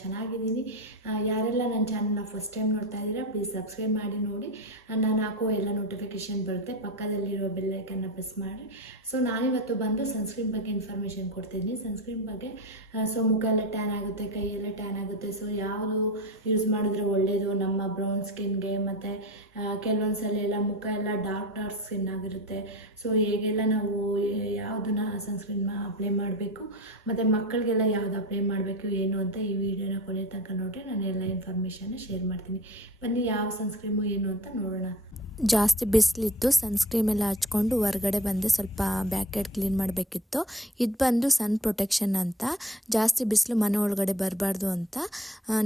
ಚೆನ್ನಾಗಿದ್ದೀನಿ. ಯಾರೆಲ್ಲ ನನ್ನ ಚಾನಲ್ನ ಫಸ್ಟ್ ಟೈಮ್ ನೋಡ್ತಾ ಇದ್ದೀರಾ ಪ್ಲೀಸ್ ಸಬ್ಸ್ಕ್ರೈಬ್ ಮಾಡಿ ನೋಡಿ. ನಾನು ಹಾಕೋ ಎಲ್ಲ ನೋಟಿಫಿಕೇಷನ್ ಬರುತ್ತೆ, ಪಕ್ಕದಲ್ಲಿರೋ ಬೆಲ್ ಐಕನ್ನ ಪ್ರೆಸ್ ಮಾಡಿ. ಸೊ ನಾನಿವತ್ತು ಬಂದು ಸನ್ಸ್ಕ್ರೀನ್ ಬಗ್ಗೆ ಇನ್ಫಾರ್ಮೇಷನ್ ಕೊಡ್ತಿದ್ದೀನಿ. ಸನ್ಸ್ಕ್ರೀನ್ ಬಗ್ಗೆ ಸೊ ಮುಖ ಎಲ್ಲ ಟ್ಯಾನ್ ಆಗುತ್ತೆ, ಕೈಯೆಲ್ಲ ಟ್ಯಾನ್ ಆಗುತ್ತೆ. ಸೊ ಯಾವುದು ಯೂಸ್ ಮಾಡಿದ್ರೆ ಒಳ್ಳೆಯದು ನಮ್ಮ ಬ್ರೌನ್ ಸ್ಕಿನ್ಗೆ, ಮತ್ತು ಕೆಲವೊಂದು ಸಲ ಎಲ್ಲ ಮುಖ ಎಲ್ಲ ಡಾರ್ಕ್ ಸ್ಕಿನ್ ಆಗಿರುತ್ತೆ. ಸೊ ಹೇಗೆಲ್ಲ ನಾವು ಯಾವುದನ್ನ ಸನ್ಸ್ಕ್ರೀನ್ ಅಪ್ಲೈ ಮಾಡಬೇಕು, ಮತ್ತು ಮಕ್ಕಳಿಗೆಲ್ಲ ಯಾವುದು ಅಪ್ಲೈ ಮಾಡಬೇಕು ಏನು ಅಂತ ಈ ವಿಡಿಯೋನ ಕೊನೆ ತನಕ ನೋಡಿರಿ. ನಾನು ಎಲ್ಲ ಇನ್ಫಾರ್ಮೇಷನ್ನ ಶೇರ್ ಮಾಡ್ತೀನಿ. ಬನ್ನಿ ಯಾವ ಸನ್ಸ್ಕ್ರೀಮು ಏನು ಅಂತ ನೋಡೋಣ. ಜಾಸ್ತಿ ಬಿಸಿಲಿತ್ತು, ಸನ್ಸ್ಕ್ರೀಮ್ ಎಲ್ಲ ಹಚ್ಕೊಂಡು ಹೊರಗಡೆ ಬಂದೆ. ಸ್ವಲ್ಪ ಬ್ಯಾಕ್ ಸೈಡ್ ಕ್ಲೀನ್ ಮಾಡಬೇಕಿತ್ತು. ಇದು ಬಂದು ಸನ್ ಪ್ರೊಟೆಕ್ಷನ್ ಅಂತ. ಜಾಸ್ತಿ ಬಿಸಿಲು ಮನೆ ಒಳಗಡೆ ಬರಬಾರ್ದು ಅಂತ.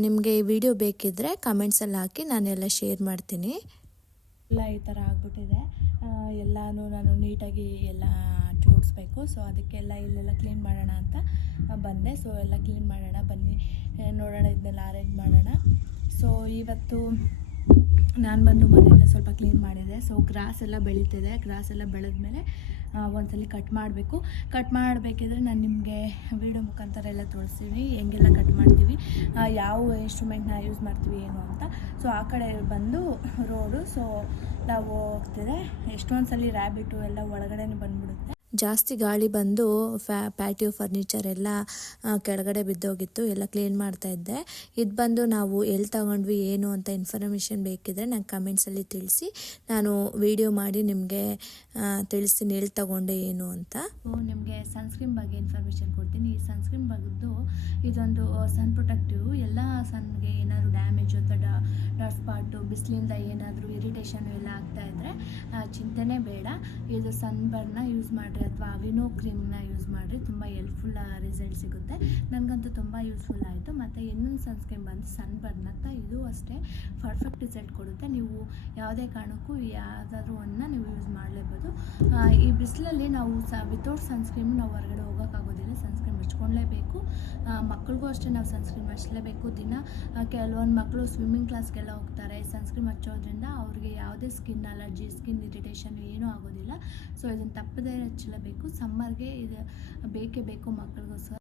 ನಿಮಗೆ ಈ ವಿಡಿಯೋ ಬೇಕಿದ್ದರೆ ಕಮೆಂಟ್ಸಲ್ಲಿ ಹಾಕಿ ನಾನೆಲ್ಲ ಶೇರ್ ಮಾಡ್ತೀನಿ. ಎಲ್ಲ ಈ ಥರ ಆಗ್ಬಿಟ್ಟಿದೆ. ಎಲ್ಲನೂ ನಾನು ನೀಟಾಗಿ ಎಲ್ಲ ಜೋಡಿಸ್ಬೇಕು. ಸೊ ಅದಕ್ಕೆಲ್ಲ ಇಲ್ಲೆಲ್ಲ ಕ್ಲೀನ್ ಮಾಡೋಣ ಅಂತ ಬಂದೆ. ಸೊ ಎಲ್ಲ ಕ್ಲೀನ್ ಮಾಡೋಣ ಬನ್ನಿ, ನೋಡೋಣ, ಇದನ್ನೆಲ್ಲ ಅರೇಂಜ್ ಮಾಡೋಣ. ಸೊ ಇವತ್ತು ನಾನು ಬಂದು ಮನೆಯೆಲ್ಲ ಸ್ವಲ್ಪ ಕ್ಲೀನ್ ಮಾಡಿದೆ. ಸೊ ಗ್ರಾಸ್ ಎಲ್ಲ ಬೆಳೀತಿದೆ. ಗ್ರಾಸ್ ಎಲ್ಲ ಬೆಳೆದ್ಮೇಲೆ ಒಂದ್ಸಲ ಕಟ್ ಮಾಡಬೇಕು. ಕಟ್ ಮಾಡಬೇಕಿದ್ರೆ ನಾನು ನಿಮಗೆ ವಿಡಿಯೋ ಮುಖಾಂತರ ಎಲ್ಲ ತೋರಿಸ್ತೀನಿ ಹೆಂಗೆಲ್ಲ ಕಟ್ ಮಾಡ್ತೀವಿ, ಯಾವ ಇನ್ಸ್ಟ್ರೂಮೆಂಟ್ನ ಯೂಸ್ ಮಾಡ್ತೀವಿ ಏನು ಅಂತ. ಸೊ ಆ ಕಡೆ ಬಂದು ರೋಡು. ಸೊ ನಾವು ಹೋಗ್ತಿದೆ, ಎಷ್ಟೊಂದು ಸಲ ರ್ಯಾಬಿಟು ಎಲ್ಲ ಒಳಗಡೆನೇ ಬಂದುಬಿಡುತ್ತೆ. ಜಾಸ್ತಿ ಗಾಳಿ ಬಂದು ಪ್ಯಾಟಿಯೋ ಫರ್ನಿಚರ್ ಎಲ್ಲ ಕೆಳಗಡೆ ಬಿದ್ದೋಗಿತ್ತು, ಎಲ್ಲ ಕ್ಲೀನ್ ಮಾಡ್ತಾ ಇದ್ದೆ. ಇದು ಬಂದು ನಾವು ಎಲ್ಲಿ ತಗೊಂಡ್ವಿ ಏನು ಅಂತ ಇನ್ಫಾರ್ಮೇಷನ್ ಬೇಕಿದ್ರೆ ನಂಗೆ ಕಮೆಂಟ್ಸಲ್ಲಿ ತಿಳಿಸಿ, ನಾನು ವಿಡಿಯೋ ಮಾಡಿ ನಿಮಗೆ ತಿಳಿಸ್ತೀನಿ ಎಲ್ಲಿ ತಗೊಂಡೆ ಏನು ಅಂತ. ನಿಮಗೆ ಸನ್ಸ್ಕ್ರೀನ್ ಬಗ್ಗೆ ಇನ್ಫಾರ್ಮೇಷನ್ ಕೊಡ್ತೀನಿ. ಈ ಸನ್ಸ್ಕ್ರೀನ್ ಬಗ್ಗೆದ್ದು ಇದೊಂದು ಸನ್ ಪ್ರೊಟೆಕ್ಟಿವ್. ಎಲ್ಲ ಸನ್ಗೆ ಏನಾದರೂ ಡ್ಯಾಮೇಜು ಅಥವಾ ಡಾಟ್ ಸ್ಪಾಟು, ಬಿಸಿಲಿಂದ ಏನಾದರೂ ಇರಿಟೇಷನ್ ಎಲ್ಲ ಆಗ್ತಾಯಿದ್ರೆ ಚಿಂತೆನೇ ಬೇಡ. ಇದು ಸನ್ಬರ್ನ ಯೂಸ್ ಮಾಡಿರಿ ಅಥವಾ ಅವಿನೋ ಕ್ರೀಮ್ನ ಯೂಸ್ ಮಾಡಿರಿ, ತುಂಬ ಹೆಲ್ಪ್ಫುಲ್ ರಿಸಲ್ಟ್ ಸಿಗುತ್ತೆ. ನನಗಂತೂ ತುಂಬ ಯೂಸ್ಫುಲ್ ಆಯಿತು. ಮತ್ತು ಇನ್ನೊಂದು ಸನ್ಸ್ಕ್ರೀನ್ ಬಂದು ಸನ್ಬರ್ನ್ ಅಂತ, ಇದು ಅಷ್ಟೇ ಪರ್ಫೆಕ್ಟ್ ರಿಸಲ್ಟ್ ಕೊಡುತ್ತೆ. ನೀವು ಯಾವುದೇ ಕಾರಣಕ್ಕೂ ಯಾವುದಾದ್ರೂ ಒಂದನ್ನ ನೀವು ಯೂಸ್ ಮಾಡಲೇಬೋದು. ಈ ಬಿಸಿಲಲ್ಲಿ ನಾವು ವಿತೌಟ್ ಸನ್ಸ್ಕ್ರೀಮ್ ನಾವು ಹೊರಗಡೆ ಹೋಗೋಕ್ಕಾಗೋದಿಲ್ಲ, ಸನ್ಸ್ಕ್ರೀನ್ ಹಚ್ಕೊಳ್ಳೇಬೇಕು. ಮಕ್ಕಳಿಗೂ ಅಷ್ಟೇ ನಾವು ಸನ್ಸ್ಕ್ರೀನ್ ಹಚ್ಚಲೇಬೇಕು ದಿನ. ಕೆಲವೊಂದು ಮಕ್ಕಳು ಸ್ವಿಮ್ಮಿಂಗ್ ಕ್ಲಾಸ್ಗೆಲ್ಲ ಹೋಗ್ತಾರೆ, ಸನ್ಸ್ಕ್ರೀನ್ ಹಚ್ಚೋದ್ರಿಂದ ಅವ್ರಿಗೆ ಯಾವುದೇ ಸ್ಕಿನ್ ಅಲರ್ಜಿ, ಸ್ಕಿನ್ ಇರಿಟೇಷನ್ ಏನೂ ಆಗೋದಿಲ್ಲ. ಸೊ ಇದನ್ನು ತಪ್ಪದೇ ಹಚ್ಚಲೇಬೇಕು. ಸಮ್ಮರ್ಗೆ ಇದು ಬೇಕೇ ಬೇಕು ಮಕ್ಕಳಿಗೋಸ್ಕರ.